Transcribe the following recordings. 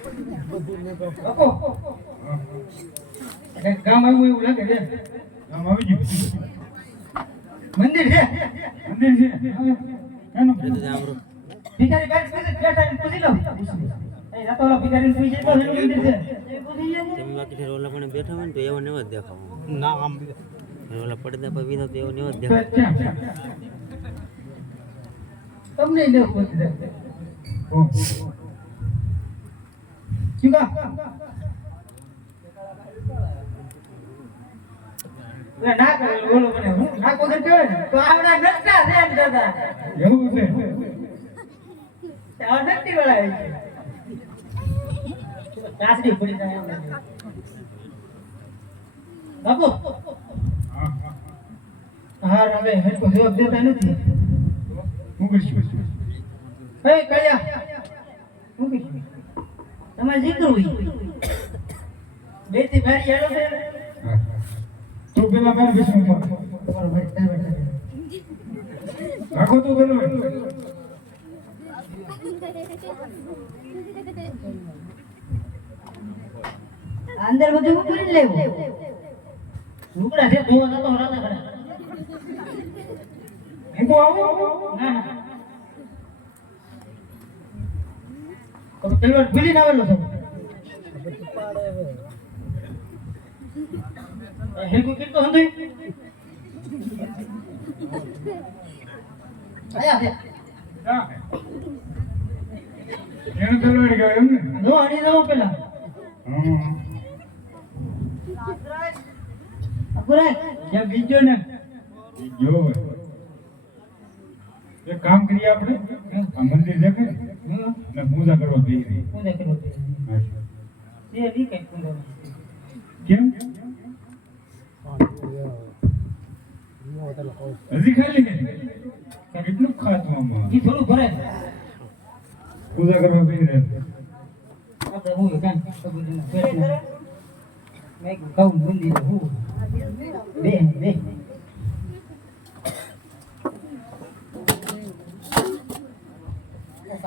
બાપુ ગામ આવ્યું એવું લાગે છે. ગામ આવી ગયું. મંદિર છે. મંદિર છે. એનું ભિખારી બેઠા પૂછી લો. એ રાતોલા ભિખારી પૂછી તો એનું મંદિર છે. તમે બાકી છે રોલા પણ બેઠા હોય ને તો એવો નેવ જ દેખાવ. ના આમ રોલા પડદા પર વિનો તો એવો નેવ જ દેખાવ. તમને ન પૂછે. ચુકા ના બોલો મને ના કોદર કહેવાય ને તો આવડા નટકા છે એમ દાદા એવું છે. આ નટકી વાળા છે કાસડી પડી જાય એમ બાપુ હા હવે હેડકો જવાબ દેતા નથી. હું કહીશ. એ કયા હું કહીશ તમારે જીકર હોય બે થી ભાઈ હેડો છે તું પેલા મેં વિષ્ણુ પર રાખો તો પેલો અંદર બધું કરી લેવું લુકડા છે ધોવા નતો રાતા કરે હું આવું ના ના તો પેલો ભૂલી ના આવેલો છે હેલકો કેટલો હંધોય આયા છે એને પેલો એડ ગયો એમ ને. નો હણી દો પેલા અપુરાય ક્યાં બીજો ને જો એક કામ કરીએ આપણે આ મંદિર દેખે ને પૂજા કરવા બેસી પૂજા કરો તે બી કઈ પૂજા કેમ હજી ખાલી કેટલું ખાતું આમાં ઈ થોડું ભરે પૂજા કરવા બેસી રહે આપણે હું કામ કબૂતરનો પેટ મેં કહું મંદિર હું બે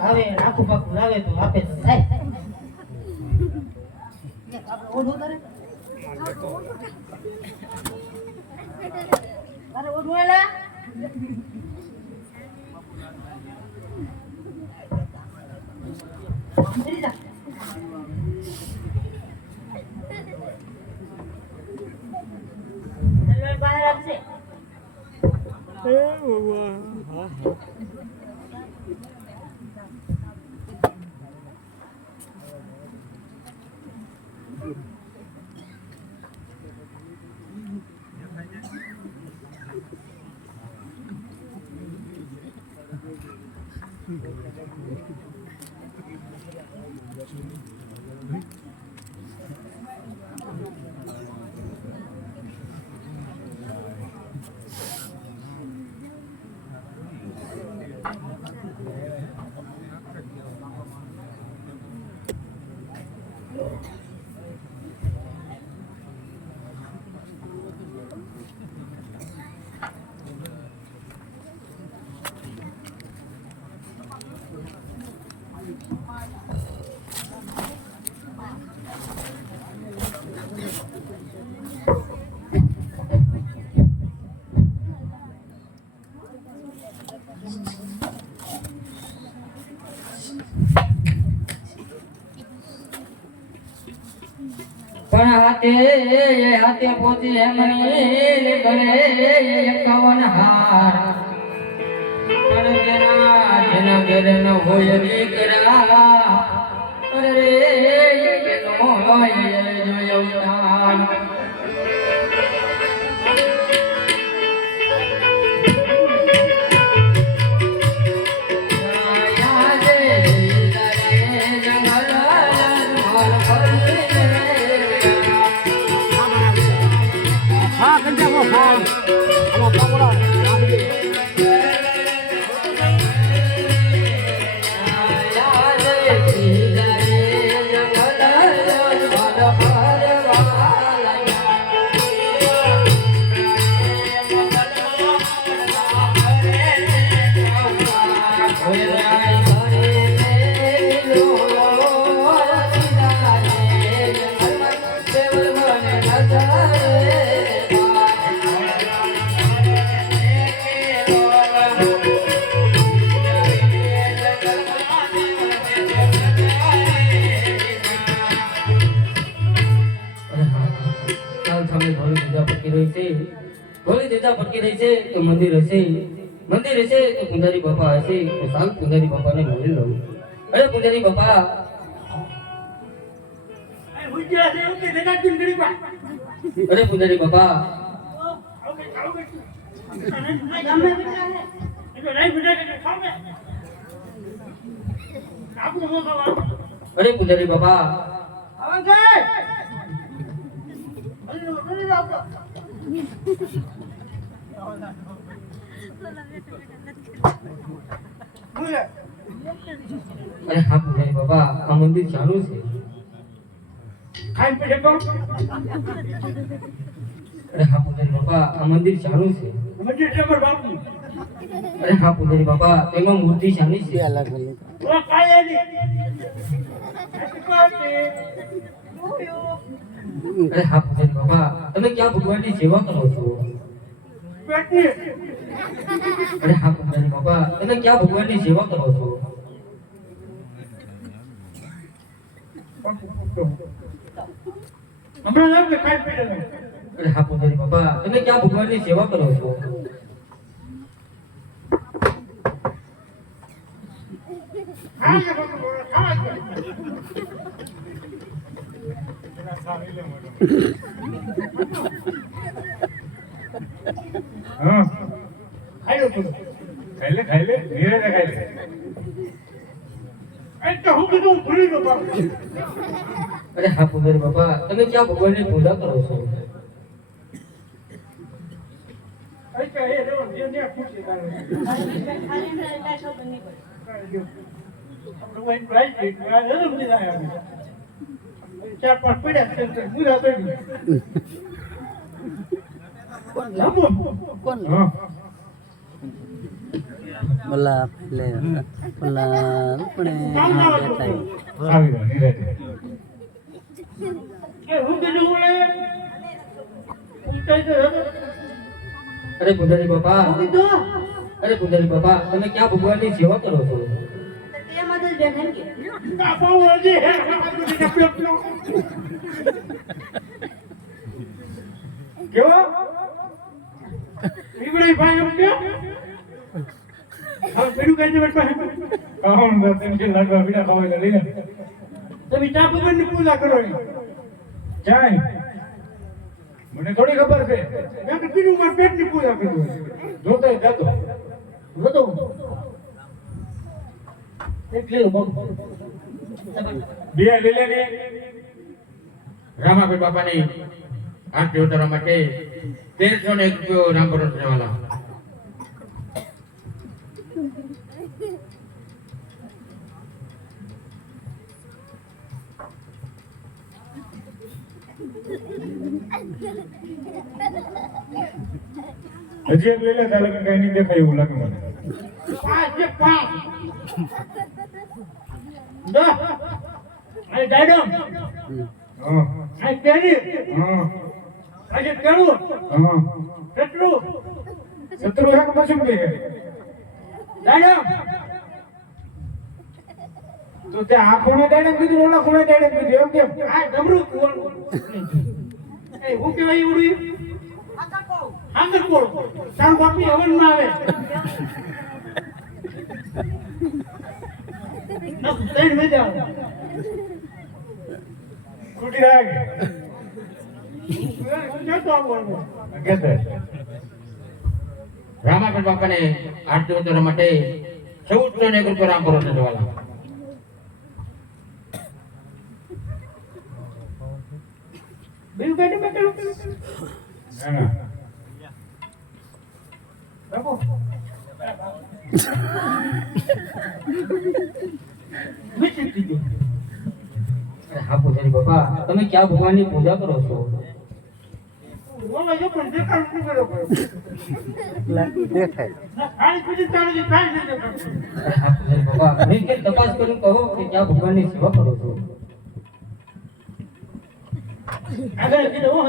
આવે આખું પાકું લાવે તો આપે તો થાય આપણે ઓઢો કરે અરે ઓઢો એલા બહાર આવશે પણ હાથે પોતી એમની ગળે 51 હાર પણ જેના ઘેર ન હોય દીકરા અરે નો હોય જોયો તાન પ્રજા ભટકી રહી છે તો મંદિર હશે, મંદિર હશે તો પૂજારી બાપા હશે, તો સાલ પૂજારી બાપાને મળી લઉં. અરે પૂજારી બાપા, અરે પૂજારી બાપા, અરે પૂજારી બાપા, અરે હા પૂજારી બાપા, આ મંદિર ચાલુ છે. અરે હા પૂજારી બાપા, આ મંદિર ચાલુ છે. અરે હા પૂજારી બાપા, એમાં મૂર્તિ શાની છે? અરે હા પૂજારી બાપા, તમે ક્યાં ભગવાનની સેવા કરો છો? અરે હા પૂજારી બાપા, તમે ક્યાં ભગવાનની સેવા કરો છો? અરે હા પૂજારી બાપા, તમે ક્યાં ભગવાનની સેવા કરો છો? હા ખાઈ લે ધીરે ખાઈ લે. અરે હા પૂજારી બાપા, તમે ક્યાં ભગવાનની પૂજા કરો છો? હા બોલા લે બોલા પણ બેઠા આવી ગયો ધીરે અરે પૂજારી બાપા, અરે પૂજારી બાપા, તમે ક્યાં ભગવાનની સેવા કરો છો? કેવો ઈબડી ભાઈ એમ કે હવે પેલું કઈ દે પાસે કામ દર્શન કે લાડવા પીડા ખાવા લઈને તમે ચા ભગવાનની પૂજા કરો જાય મને થોડી ખબર છે. મેં તો કીધું મારા પેટની પૂજા કરું જોતો જતો જોતો એટલે બે લીલે ને રામાપીર બાપાની આરતી ઉતારવા માટે 1301 રૂપિયો રામપુર જવાલા. હજી એક લઈ લે તારે કઈ નહીં દેખાય એવું લાગે મને. પાંચ દો આ દાડમ હા આ કેરી હા આજે કેળું હા કેટલું સત્તર વર્ષ પછી કે દાડમ તો તે આ કોણે દાડમ કીધું ઓલા કોણે દાડમ કીધું એમ કેમ? આ ડમરું એ હું કેવાય ઉડી આગળ કોળ તારું બાપી હવનમાં આવે ત્રણ મજા આવે કુટી લાગે જતો આવવાનું કેતે રામાપીર બાપાને આરતી ઉતારવા માટે 1401 રૂપિયા રામપુર જવાલા. બીજું કઈ નહીં બેઠેલું ના ના રાખો મિશ્રિત થઈ ગયું અરે હા પૂજારી બાપા, તમે ક્યાં ભગવાનની પૂજા કરો છો? બોલો જો પણ દેખાડ શું કર્યો દેખાય ના ખાલી પીધી તાળી ખાઈ નહીં દેખાડ અરે હા પૂજારી બાપા, મેં કે તપાસ કરીને કહો કે ક્યાં ભગવાનની સેવા કરો છો? આગળ કીધું હું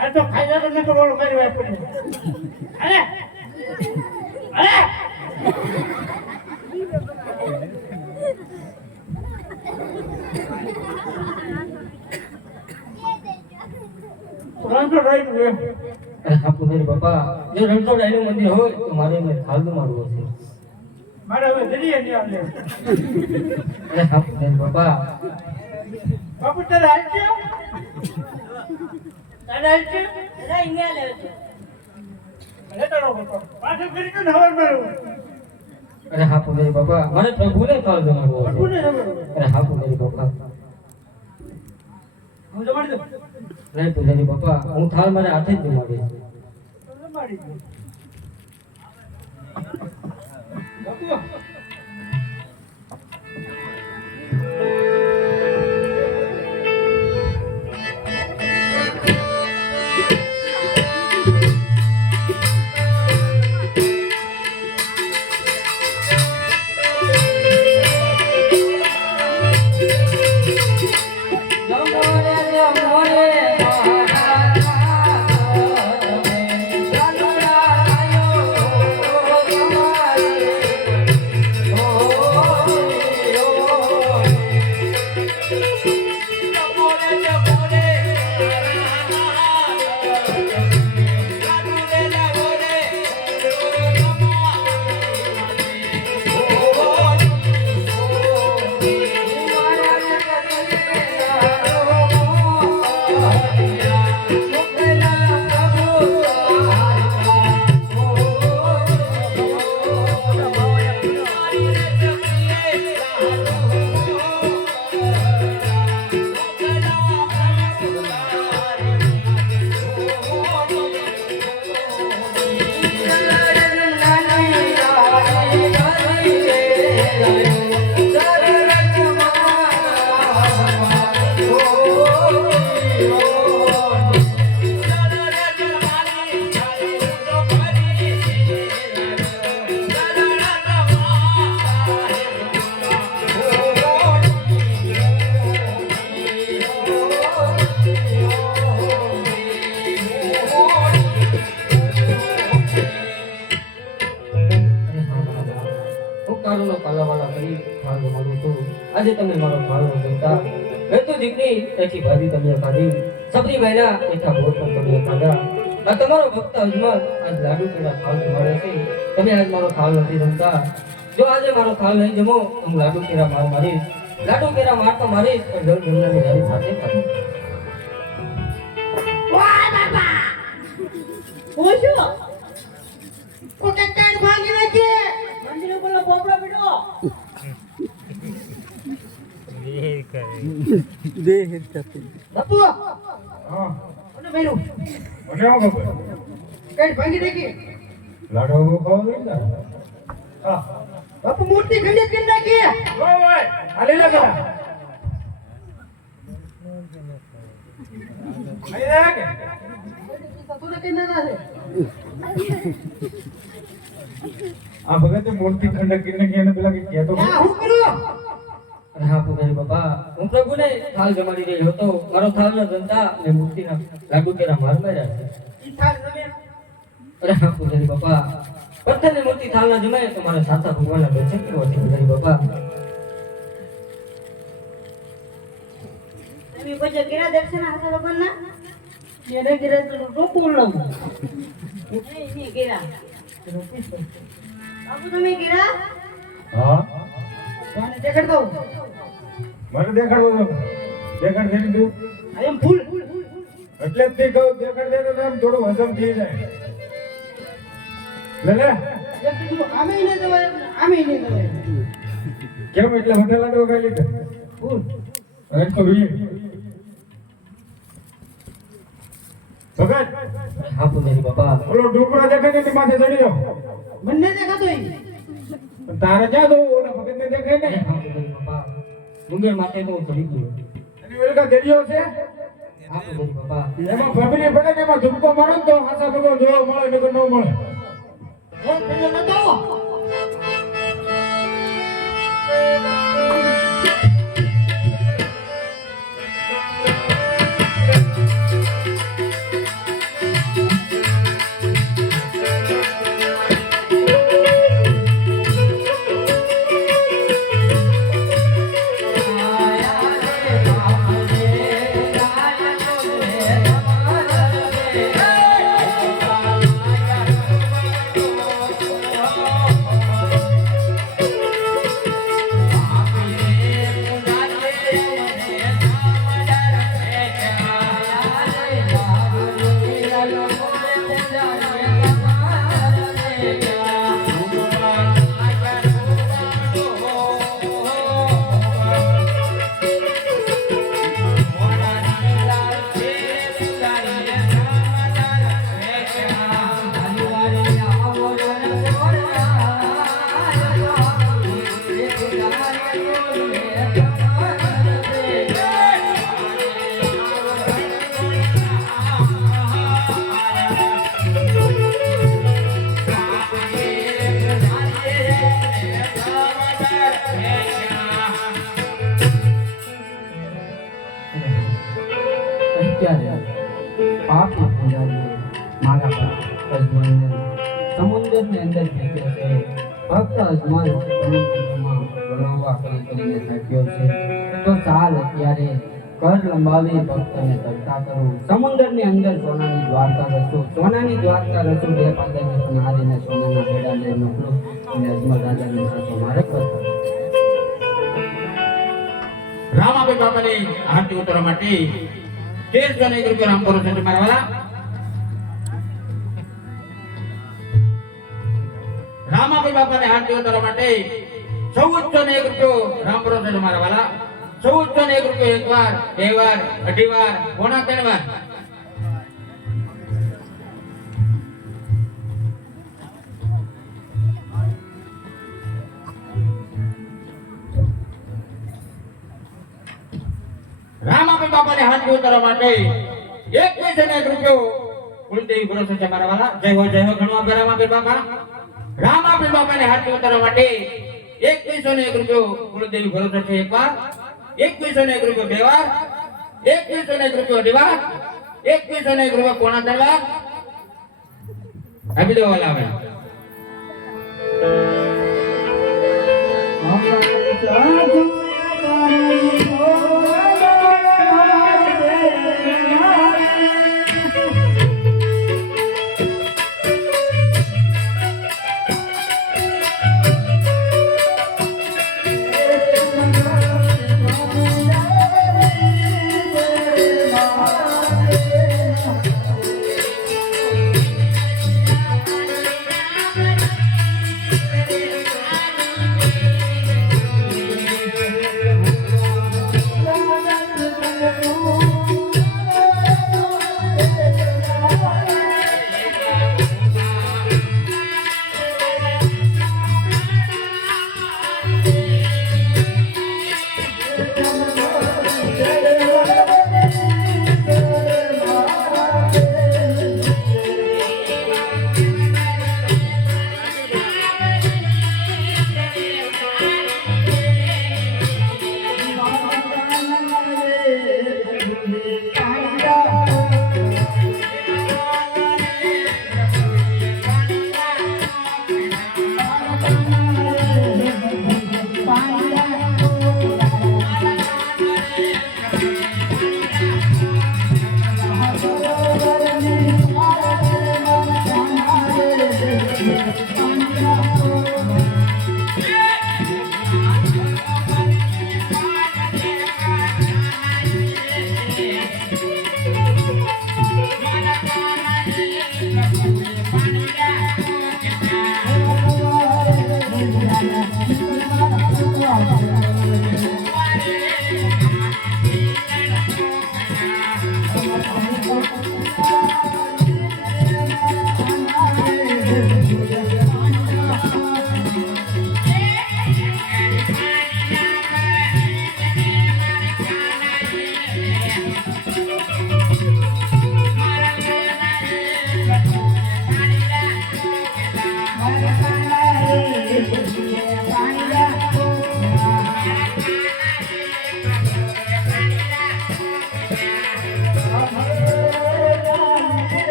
આ તો ખાઈ જતો ને તો બોલો મારી વાત પડી અરે અરે અરે હા પૂજારી બાપા, જો રણછોડરાયનું મંદિર હોય તો મારે એને ખાલનું મારવું હશે. મારે હવે દરિયે નહીં આવે. અરે હા પૂજારી બાપા, બાપુ તારે હાલ છે? તારે હાલ છે? અરે ઇન્ડિયા લેવે છે અરે તારો બાપા. પાછું ફરી કે હવાર મારું. અરે હા પૂજારી બાપા, મારે પ્રભુને થાળ જમાડવો હશે. બાપુને હવાર. અરે હા પૂજારી બાપા, હું જમાડી દઉં. નહીં પૂજારી બાપા, હું થાળ મારે હાથે જ જમાડીશ. જમાડી દઉં. બાપુ આજે તમે મારો ભાવ જમતા વેતુ દીકરી એથી ભાજી તમે ખાધી સબરી મહિના એઠા ભોજ પણ તમે ખાધા આ તમારો ભક્ત અજમલ આજ લાડુ પેડા ખાવ જમાડે છે તમે આજ મારો ખાવ નથી જમતા જો આજે મારો ખાવ નહીં જમો તો હું લાડુ કેરા મારીશ લાડુ કેરા મારતો મારીશ પણ જળ જમનાની જારી સાથે ખાધું વાહ બાપા ઓછો ઓ કટ્ટાડ ભાગી નાખે મંદિર ઉપર બોબડો બેઠો દેહ કરતે બાપુ હા ઓને મેરું મને આવો ખબર. કઈ ભાગી નાખી લાડો બહુ ખાવા દે ને. હા બાપુ મૂર્તિ ખંડિત કરી નાખી ઓ ભાઈ હાલે લે કરા. આઈ રે કે તું કઈ ના છે આ ભગતે મૂર્તિ ખંડક કરીને કે એને પેલા કે કહેતો આ હું કરું અરે હા પૂજારી બાપા હું પ્રભુને થાળ જમાડી રહ્યો હતો મારો થાળ ન જમતા ને મૂર્તિના લાડુ કેરા માર માર્યા છે ઈ થાળ તમે અરે હા પૂજારી બાપા પથ્થરની મૂર્તિ થાળ ના જમાય તો મારા સાચા ભગવાનના દર્શન કરવા છે પૂજારી બાપા તમે પછી કેરા દર્શન આસા ભગવાનના એને કેરા તો ટોકુલ લઉં નહીં કેરા બાપુ તમે કેરા હા મને દેખાડ દઉં મને દેખાડવો તો દેખાડ દે દઉં એમ ફૂલ એટલે જ તે કહું દેખાડ દે તો આમ થોડું હજમ થઈ જાય લે લે એક તો આમે નહીં દવાય આમે નહીં દવાય કેમ એટલે મને લાડો ખાઈ લીધા ફૂલ અરે તો ભઈ ભગત હા પૂજારી બાપા ઓલો ઢોકળા દેખાય ને તે માથે ચડી જાઓ મને દેખાતો ઈ તારે ક્યાં દો ઓલા ભગત ને દેખાય અરે ને હા પૂજારી બાપા ડુંગર માથે તો હું ચડી ગયો અને ઓલકા દરિયો છે હા પૂજારી બાપા એમાં ફબરી પડે ને એમાં ધૂપકો મારો ને તો હાસા ભગવાન જોવા મળે નકર ન મળે હે પેલો નતો આયા રે અત્યારે પાપી પૂજારીએ મારા અજમાનને સમુદ્રની અંદર ફેંક્યો છે. ભક્ત અજમાન સમુદ્રમાં વળવવા કરીને થાક્યો છે. તો ચાલ અત્યારે કર લંબાવી ભક્તને તરતા કરું. સમુદ્રની અંદર સોનાની દ્વારકા રચું. સોનાની દ્વારકા રચું. બે પાદાને સંહારીને સોનાના બેડા લઈ મોકલું અને અજમલ રાજાને સાચો મારે કરતો. રામાભાઈ બાપાની આરતી ઉતારવા માટે 1301 રૂપિયા રામ કરો છો મારા વાલા. રામાભાઈ બાપાને આરતી ઉતારવા માટે 1401 રૂપિયો રામ કરો છો મારા વાલા. 1401 રૂપિયો એક વાર, બે વાર, અઢી વાર, પોણા 3 વાર. રામાભાઈ બાપાને હાથ ઉતારવા માટે 2101 રૂપિયો કુલદેવી ભરોસે છે મારા વાલા. જય હો ઘણું આપે રામાભાઈ બાપા. રામાભાઈ બાપાને હાથ ઉતારવા માટે 2101 રૂપિયો કુલદેવી ભરોસે છે એક વાર, 2101 રૂપિયો બે વાર, 2101 રૂપિયો અઢી વાર, 2101 રૂપિયો પોણા 3 વાર. આપી દો વાલા હવે.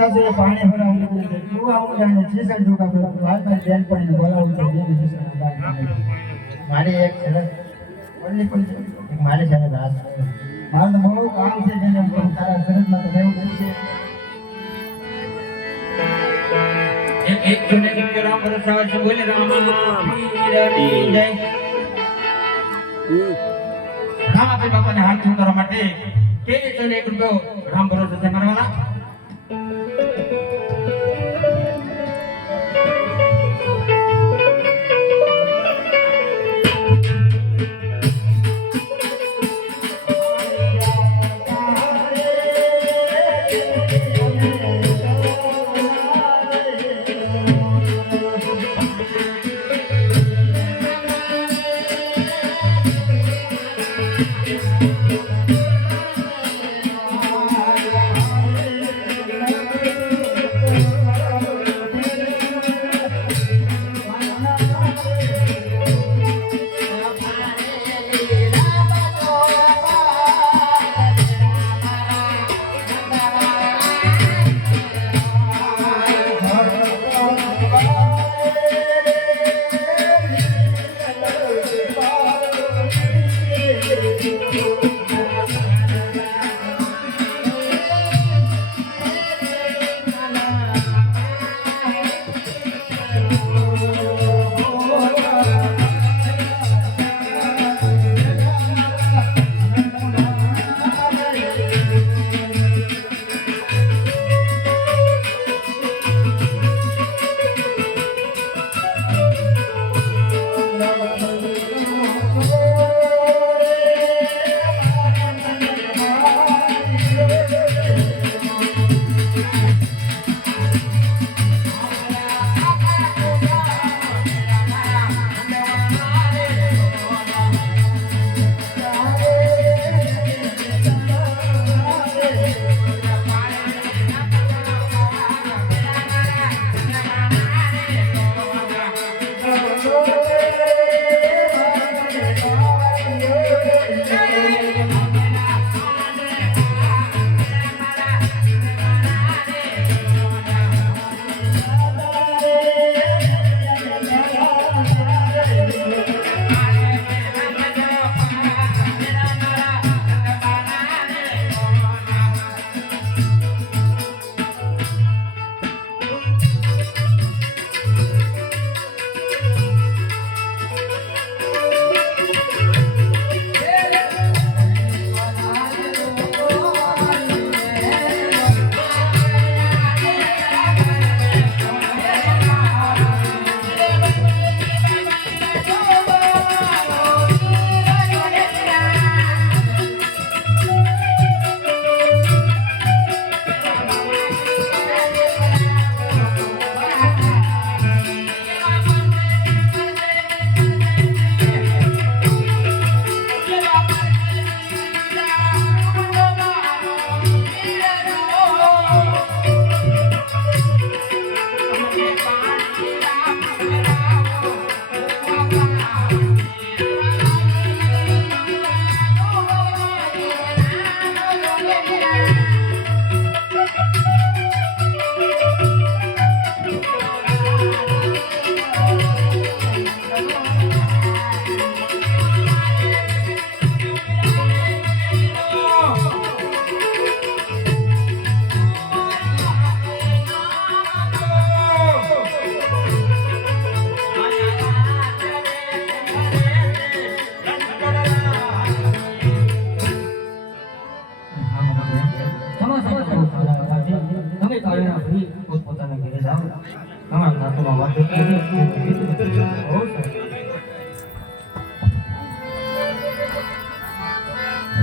જાજુ પાણી ભરાવું છે તું આવું જાણે જીસન જોકા પેલા વાલભાઈ બેન પણ બોલાવું છે બેન જીસન મારી એક છે ઓલી પણ એક મારી સાથે રાત મારું તો બહુ કામ છે જેને હું તારા શરતમાં તો રહેવું છે એક જણે કે રામ ભરોસા છે બોલે રામ પીરની જય રામાપીર બાપાને હાથ ઉતારવા માટે કેવી જણે એક રૂપિયો રામ ભરોસા છે મારા વાલા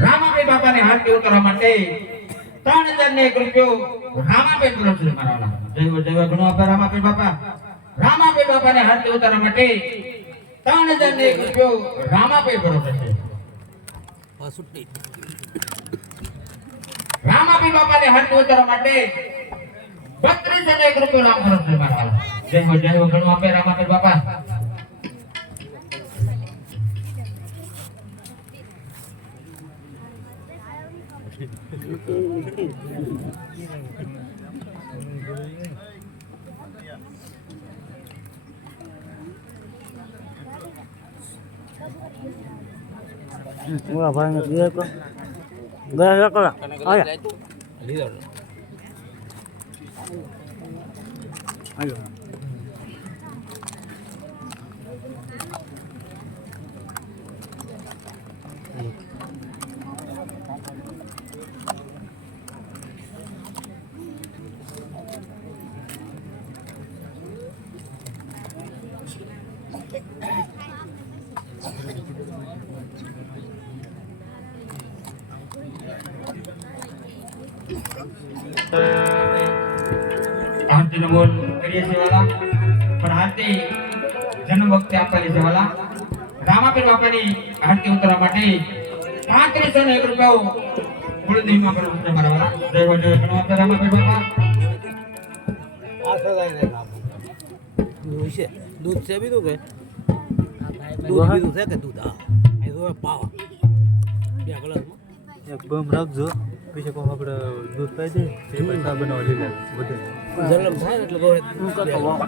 રામાપીર બાપાને હાથ ઉતારવા માટે 3000 ને 1 રૂપિયો રામાપીર તરફથી મારવાના જય જય ઘણો આભાર રામાપીર બાપા રામાપીર બાપાને હાથ ઉતારવા માટે 3000 ને 1 રૂપિયો રામાપીર તરફથી રામાપીર બાપાને હાથ ઉતારવા માટે 32 ને 1 રૂપિયો રામ તરફથી મારવાના જય ઘણો આભાર રામાપીર બાપા ઓલા ભાઈને કીધું તો ગયા કરો આયા આયો હાથીનો બોલ કરીએ છીએ વાલા, પણ હાથી જન્મ વખતે આપેલી છે વાલા. રામાપીર બાપાની હાથી ઉતરવા માટે 3501 રૂપિયા કુળદેવીમાં કરવું છે મારા વાલા. જય હો જય ઘણો આપે રામાપીર બાપા. દૂધ છે, દૂધ છે બીજું કે દૂધ બીજું છે કે દૂધ? હા એ તો પાવા બે કલાકમાં એક ગમ રાખજો પછી કોમ આપણે દૂધ પાઈ દે એ પૈસા બનાવવા લીધા બધે જલમ થાય ને એટલે બહુ હું કરતો વાહ